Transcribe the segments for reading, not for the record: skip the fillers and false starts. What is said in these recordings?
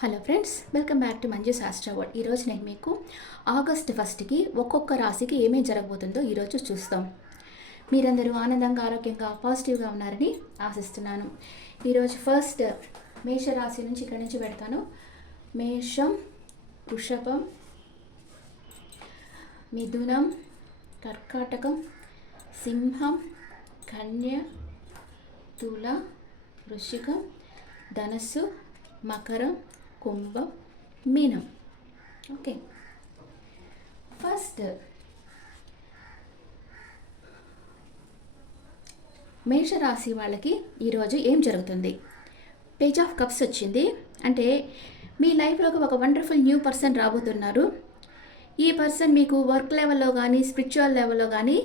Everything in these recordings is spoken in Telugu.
Hello friends, welcome back to Manju శాస్త్ర వర్డ్. ఈరోజు నేను మీకు ఆగస్ట్ 1కి ఒక్కొక్క రాశికి ఏమేమి జరగబోతుందో ఈరోజు చూస్తాం. మీరందరూ ఆనందంగా, ఆరోగ్యంగా, పాజిటివ్గా ఉన్నారని ఆశిస్తున్నాను. ఈరోజు ఫస్ట్ మేషరాశి నుంచి ఇక్కడి నుంచి పెడతాను. మేషం, వృషభం, మిథునం, కర్కాటకం, సింహం, కన్య, తుల, వృశ్చికం, ధనస్సు, మకరం, కుంభం, మీనం. ఓకే, ఫస్ట్ మేషరాశి వాళ్ళకి ఈరోజు ఏం జరుగుతుంది? పేజ్ ఆఫ్ కప్స్ వచ్చింది. అంటే మీ లైఫ్లోకి ఒక వండర్ఫుల్ న్యూ పర్సన్ రాబోతున్నారు. ఈ పర్సన్ మీకు వర్క్ లెవెల్లో కానీ స్పిరిచువల్ లెవెల్లో కానీ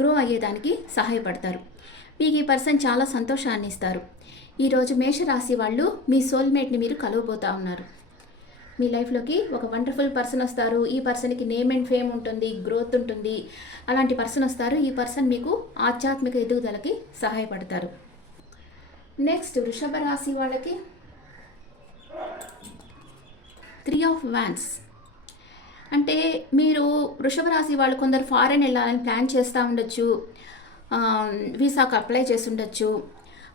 గ్రో అయ్యేదానికి సహాయపడతారు. మీకు ఈ పర్సన్ చాలా సంతోషాన్ని ఇస్తారు. ఈరోజు మేషరాశి వాళ్ళు మీ సోల్మేట్ని మీరు కలవబోతూ ఉన్నారు. మీ లైఫ్లోకి ఒక వండర్ఫుల్ పర్సన్ వస్తారు. ఈ పర్సన్కి నేమ్ అండ్ ఫేమ్ ఉంటుంది, గ్రోత్ ఉంటుంది. అలాంటి పర్సన్ వస్తారు. ఈ పర్సన్ మీకు ఆధ్యాత్మిక ఎదుగుదలకి సహాయపడతారు. నెక్స్ట్ వృషభ రాశి వాళ్ళకి 3 ఆఫ్ వాండ్స్. అంటే మీరు వృషభ రాశి వాళ్ళు కొందరు ఫారెన్ వెళ్ళాలని ప్లాన్ చేస్తూ ఉండొచ్చు, వీసాకు అప్లై చేసి ఉండొచ్చు.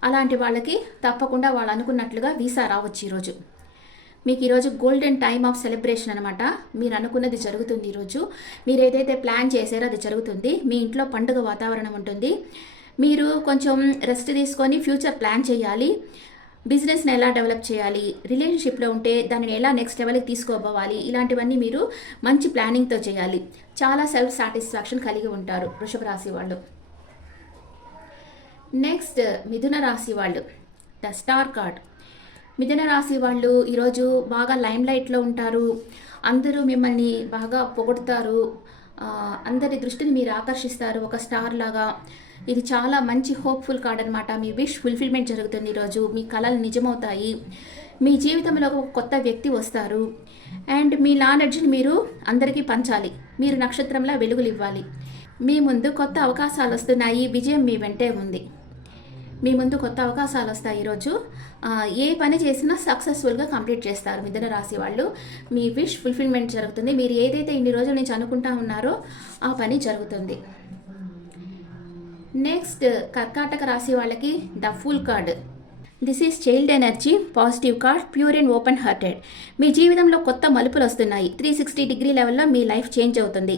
అలాంటి వాళ్ళకి తప్పకుండా వాళ్ళు అనుకున్నట్లుగా వీసా రావచ్చు. ఈరోజు మీకు ఈరోజు గోల్డెన్ టైమ్ ఆఫ్ సెలబ్రేషన్ అనమాట. మీరు అనుకున్నది జరుగుతుంది. ఈరోజు మీరు ఏదైతే ప్లాన్ చేశారో అది జరుగుతుంది. మీ ఇంట్లో పండుగ వాతావరణం ఉంటుంది. మీరు కొంచెం రెస్ట్ తీసుకొని ఫ్యూచర్ ప్లాన్ చేయాలి. బిజినెస్ని ఎలా డెవలప్ చేయాలి, రిలేషన్షిప్లో ఉంటే దానిని ఎలా నెక్స్ట్ లెవెల్కి తీసుకోవాలి, ఇలాంటివన్నీ మీరు మంచి ప్లానింగ్తో చేయాలి. చాలా సెల్ఫ్ సాటిస్ఫాక్షన్ కలిగి ఉంటారు వృషభ రాశి వాళ్ళు. నెక్స్ట్ మిథున రాశి వాళ్ళు, ద స్టార్ కార్డ్. మిథున రాశి వాళ్ళు ఈరోజు బాగా లైమ్ లైట్లో ఉంటారు. అందరూ మిమ్మల్ని బాగా పొగుడుతారు. అందరి దృష్టిని మీరు ఆకర్షిస్తారు ఒక స్టార్ లాగా. ఇది చాలా మంచి హోప్ఫుల్ కార్డ్ అనమాట. మీ విష్ ఫుల్ఫిల్మెంట్ జరుగుతుంది. ఈరోజు మీ కళలు నిజమవుతాయి. మీ జీవితంలో ఒక కొత్త వ్యక్తి వస్తారు. అండ్ మీ నాలెడ్జ్ని మీరు అందరికీ పంచాలి. మీరు నక్షత్రంలా వెలుగులు ఇవ్వాలి. మీ ముందు కొత్త అవకాశాలు వస్తున్నాయి. విజయం మీ వెంటే ఉంది. మీ ముందు కొత్త అవకాశాలు వస్తాయి. ఈరోజు ఏ పని చేసినా సక్సెస్ఫుల్గా కంప్లీట్ చేస్తారు మిథున రాశి వాళ్ళు. మీ విష్ ఫుల్ఫిల్మెంట్ జరుగుతుంది. మీరు ఏదైతే ఇన్ని రోజుల నుంచి అనుకుంటా ఉన్నారో ఆ పని జరుగుతుంది. నెక్స్ట్ కర్కాటక రాశి వాళ్ళకి the full card. This is child energy, positive card, pure and open hearted. మీ జీవితంలో కొత్త మలుపులు వస్తున్నాయి. 360 డిగ్రీ లెవెల్లో మీ లైఫ్ చేంజ్ అవుతుంది.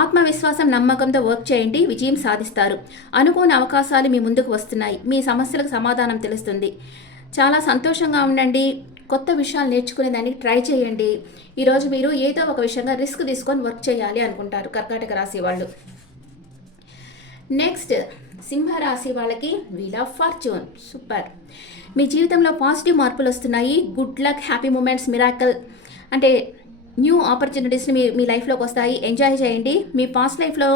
ఆత్మవిశ్వాసం, నమ్మకంతో వర్క్ చేయండి, విజయం సాధిస్తారు. అనుకోని అవకాశాలు మీ ముందుకు వస్తున్నాయి. మీ సమస్యలకు సమాధానం తెలుస్తుంది. చాలా సంతోషంగా ఉండండి. కొత్త విషయాలు నేర్చుకునే దానికి ట్రై చేయండి. ఈరోజు మీరు ఏదో ఒక విషయంగా రిస్క్ తీసుకొని వర్క్ చేయాలి అనుకుంటారు కర్కాటక రాశి వాళ్ళు. నెక్స్ట్ సింహరాశి వాళ్ళకి వీల్ ఆఫ్ ఫార్చ్యూన్. సూపర్. మీ జీవితంలో పాజిటివ్ మార్పులు వస్తున్నాయి. Good luck, happy moments, miracle అంటే న్యూ ఆపర్చునిటీస్ని మీ లైఫ్లోకి వస్తాయి. ఎంజాయ్ చేయండి. మీ పాస్ట్ లైఫ్లో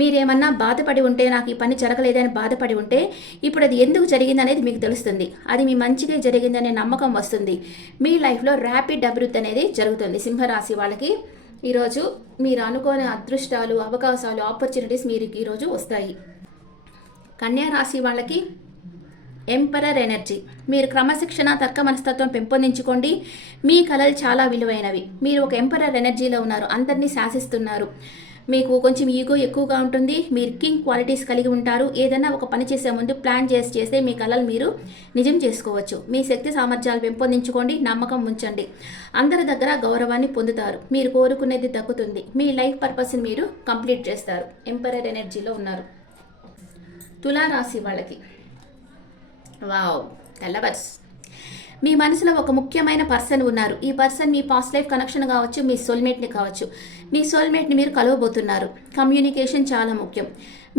మీరేమన్నా బాధపడి ఉంటే, నాకు ఈ పని జరగలేదని బాధపడి ఉంటే, ఇప్పుడు అది ఎందుకు జరిగింది అనేది మీకు తెలుస్తుంది. అది మీ మంచిగా జరిగిందనే నమ్మకం వస్తుంది. మీ లైఫ్లో ర్యాపిడ్ అభివృద్ధి అనేది జరుగుతుంది. సింహరాశి వాళ్ళకి ఈరోజు మీరు అనుకోని అదృష్టాలు, అవకాశాలు, ఆపర్చునిటీస్ మీరు ఈరోజు వస్తాయి. కన్యా రాశి వాళ్ళకి ఎంపరర్ ఎనర్జీ. మీరు క్రమశిక్షణ, తర్క మనస్తత్వం పెంపొందించుకోండి. మీ కళలు చాలా విలువైనవి. మీరు ఒక ఎంపరర్ ఎనర్జీలో ఉన్నారు. అందరినీ శాసిస్తున్నారు. మీకు కొంచెం ఈగో ఎక్కువగా ఉంటుంది. మీరు కింగ్ క్వాలిటీస్ కలిగి ఉంటారు. ఏదైనా ఒక పని చేసే ముందు ప్లాన్ చేస్తే మీ కళలు మీరు నిజం చేసుకోవచ్చు. మీ శక్తి సామర్థ్యాలు పెంపొందించుకోండి. నమ్మకం ఉంచండి. అందరి దగ్గర గౌరవాన్ని పొందుతారు. మీరు కోరుకునేది దక్కుతుంది. మీ లైఫ్ పర్పస్ని మీరు కంప్లీట్ చేస్తారు. ఎంపరర్ ఎనర్జీలో ఉన్నారు. తులారాశి వాళ్ళకి వావ్, తెల్లవర్స్. మీ మనసులో ఒక ముఖ్యమైన పర్సన్ ఉన్నారు. ఈ పర్సన్ మీ పాస్ట్ లైఫ్ కనెక్షన్ కావచ్చు, మీ సోల్మేట్ని కావచ్చు. మీ సోల్మేట్ని మీరు కలవబోతున్నారు. కమ్యూనికేషన్ చాలా ముఖ్యం.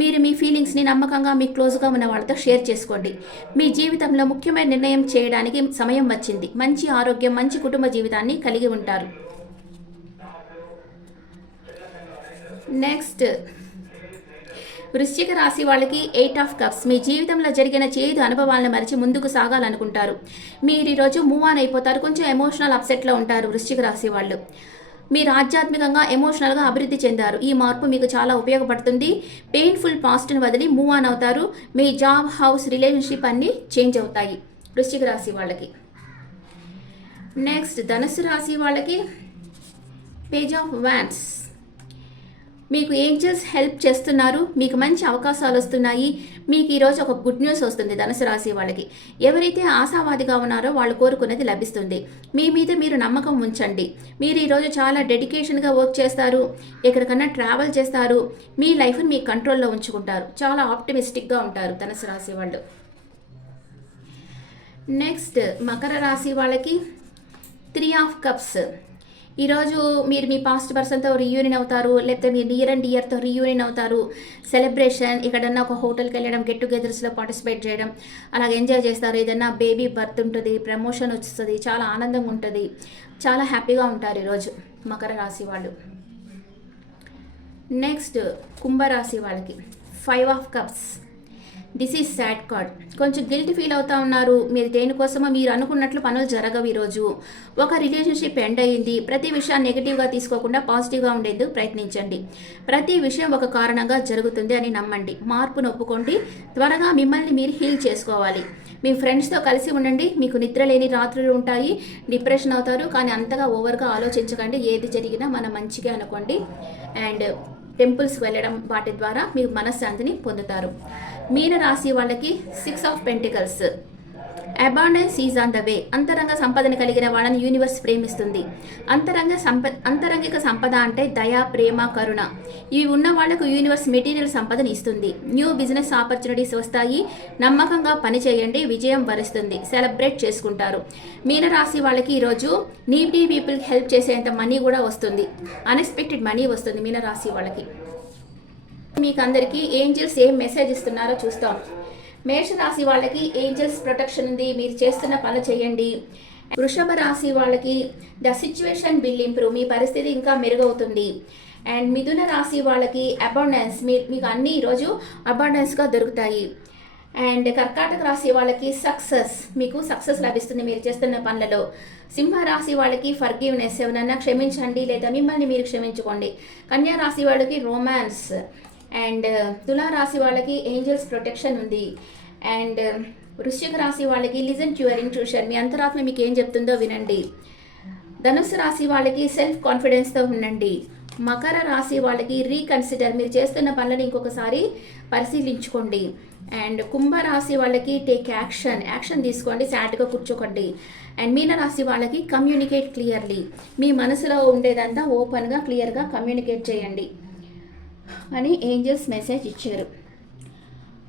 మీరు మీ ఫీలింగ్స్ని నమ్మకంగా మీ క్లోజ్గా ఉన్న వాళ్ళతో షేర్ చేసుకోండి. మీ జీవితంలో ముఖ్యమైన నిర్ణయం చేయడానికి సమయం వచ్చింది. మంచి ఆరోగ్యం, మంచి కుటుంబ జీవితాన్ని కలిగి ఉంటారు. నెక్స్ట్ వృశ్చిక రాశి వాళ్ళకి 8 ఆఫ్ కప్స్. మీ జీవితంలో జరిగిన చేదు అనుభవాలను మరిచి ముందుకు సాగాలనుకుంటారు. మీరు ఈరోజు మూవ్ ఆన్ అయిపోతారు. కొంచెం ఎమోషనల్ అప్సెట్లో ఉంటారు వృశ్చిక రాశి వాళ్ళు. మీరు ఆధ్యాత్మికంగా, ఎమోషనల్గా అభివృద్ధి చెందారు. ఈ మార్పు మీకు చాలా ఉపయోగపడుతుంది. పెయిన్ఫుల్ పాస్ట్ని వదిలి మూవ్ ఆన్ అవుతారు. మీ జాబ్, హౌస్, రిలేషన్షిప్ అన్నీ చేంజ్ అవుతాయి వృశ్చిక రాశి వాళ్ళకి. నెక్స్ట్ ధనుసు రాశి వాళ్ళకి పేజ్ ఆఫ్ వ్యాన్స్. మీకు ఏంజల్స్ హెల్ప్ చేస్తున్నారు, మీకు మంచి అవకాశాలు వస్తున్నాయి. మీకు ఈరోజు ఒక గుడ్ న్యూస్ వస్తుంది ధనుసు రాశి వాళ్ళకి. ఎవరైతే ఆశావాదిగా ఉన్నారో వాళ్ళు కోరుకున్నది లభిస్తుంది. మీ మీద మీరు నమ్మకం ఉంచండి. మీరు ఈరోజు చాలా డెడికేషన్గా వర్క్ చేస్తారు, ఎక్కడికన్నా ట్రావెల్ చేస్తారు, మీ లైఫ్ని మీ కంట్రోల్లో ఉంచుకుంటారు. చాలా ఆప్టిమిస్టిక్గా ఉంటారు ధనుసు రాశి వాళ్ళు. నెక్స్ట్ మకర రాశి వాళ్ళకి 3 ఆఫ్ కప్స్. ఈరోజు మీరు మీ పాస్ట్ పర్సన్తో రీయూనియన్ అవుతారు, లేకపోతే మీరు నియర్ అండ్ ఇయర్తో రీయూనియన్ అవుతారు. సెలబ్రేషన్, ఎక్కడన్నా ఒక హోటల్కి వెళ్ళడం, గెట్ టుగెదర్స్లో పార్టిసిపేట్ చేయడం, అలాగే ఎంజాయ్ చేస్తారు. ఏదన్నా బేబీ బర్త్ ఉంటుంది, ప్రమోషన్ వస్తుంది, చాలా ఆనందంగా ఉంటుంది, చాలా హ్యాపీగా ఉంటారు ఈరోజు మకర రాశి వాళ్ళు. నెక్స్ట్ కుంభరాశి వాళ్ళకి 5 of cups. This is sad card. కొంచెం గిల్ట్ ఫీల్ అవుతా ఉన్నారు. మీరు దేనికోసమో మీరు అనుకున్నట్లు పనులు జరగవు ఈరోజు. ఒక రిలేషన్షిప్ ఎండ్ అయ్యింది. ప్రతి విషయాన్ని నెగిటివ్గా తీసుకోకుండా పాజిటివ్గా ఉండేందుకు ప్రయత్నించండి. ప్రతి విషయం ఒక కారణంగా జరుగుతుంది అని నమ్మండి. మార్పును ఒప్పుకోండి. త్వరగా మిమ్మల్ని మీరు హీల్ చేసుకోవాలి. మీ ఫ్రెండ్స్తో కలిసి ఉండండి. మీకు నిద్ర లేని రాత్రులు ఉంటాయి, డిప్రెషన్ అవుతారు, కానీ అంతగా ఓవర్గా ఆలోచించకండి. ఏది జరిగినా మన మంచిగా అనుకోండి. అండ్ టెంపుల్స్కి వెళ్ళడం, వాటి ద్వారా మీరు మనశ్శాంతిని పొందుతారు. మీన రాశి వాళ్ళకి 6 of pentacles. Abundance is on the way. అంతరంగ సంపదను కలిగిన వాళ్ళని యూనివర్స్ ప్రేమిస్తుంది. అంతరంగిక సంపద అంటే దయ, ప్రేమ, కరుణ. ఇవి ఉన్న వాళ్లకు యూనివర్స్ మెటీరియల్ సంపదను ఇస్తుంది. న్యూ బిజినెస్ ఆపర్చునిటీస్ వస్తాయి. నమ్మకంగా పని చేయండి, విజయం వరిస్తుంది. సెలబ్రేట్ చేసుకుంటారు. మీనరాశి వాళ్ళకి ఈరోజు నీడీ పీపుల్కి హెల్ప్ చేసేంత మనీ కూడా వస్తుంది. అన్ఎక్స్పెక్టెడ్ మనీ వస్తుంది మీనరాశి వాళ్ళకి. మీకు అందరికీ ఏంజల్స్ ఏం మెసేజ్ ఇస్తున్నారో చూస్తాం. మేషరాశి వాళ్ళకి ఏంజల్స్ ప్రొటెక్షన్ ఉంది, మీరు చేస్తున్న పనులు చేయండి. వృషభ రాశి వాళ్ళకి ద సిచ్యువేషన్ విల్ ఇంప్రూవ్, మీ పరిస్థితి ఇంకా మెరుగవుతుంది. అండ్ మిథున రాశి వాళ్ళకి అబాండెన్స్, మీకు అన్నీ ఈరోజు అబాండెన్స్గా దొరుకుతాయి. అండ్ కర్కాటక రాశి వాళ్ళకి సక్సెస్, మీకు సక్సెస్ లభిస్తుంది మీరు చేస్తున్న పనులలో. సింహరాశి వాళ్ళకి ఫర్గివ్నెస్, ఎవరన్నా క్షమించండి లేదా మిమ్మల్ని మీరు క్షమించుకోండి. కన్యా రాశి వాళ్ళకి రొమాన్స్. అండ్ తులారాశి వాళ్ళకి ఏంజల్స్ ప్రొటెక్షన్ ఉంది. అండ్ వృశ్చిక రాశి వాళ్ళకి లిజన్ టు యువర్ ఇంట్యూషన్, మీ అంతరాత్మ మీకు ఏం చెప్తుందో వినండి. ధనుసు రాశి వాళ్ళకి సెల్ఫ్ కాన్ఫిడెన్స్తో ఉండండి. మకర రాశి వాళ్ళకి రీకన్సిడర్, మీరు చేస్తున్న పనులను ఇంకొకసారి పరిశీలించుకోండి. అండ్ కుంభరాశి వాళ్ళకి టేక్ యాక్షన్ తీసుకోండి, సాడ్గా కూర్చోకండి. అండ్ మీనరాశి వాళ్ళకి కమ్యూనికేట్ క్లియర్లీ, మీ మనసులో ఉండేదంతా ఓపెన్గా క్లియర్గా కమ్యూనికేట్ చేయండి అని ఏంజల్స్ మెసేజ్ ఇచ్చారు.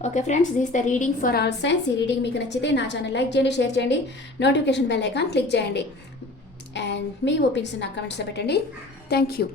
Okay friends, this the reading for all science. ఈ రీడింగ్ మీకు నచ్చితే నా ఛానల్ లైక్ చేయండి, షేర్ చేయండి, నోటిఫికేషన్ బెల్ ఐకాన్ క్లిక్ చేయండి. అండ్ మీ ఒపీనియన్స్ నా కమెంట్స్లో పెట్టండి. Thank you.